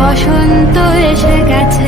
বসন্ত এসে গেছে।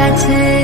গেছে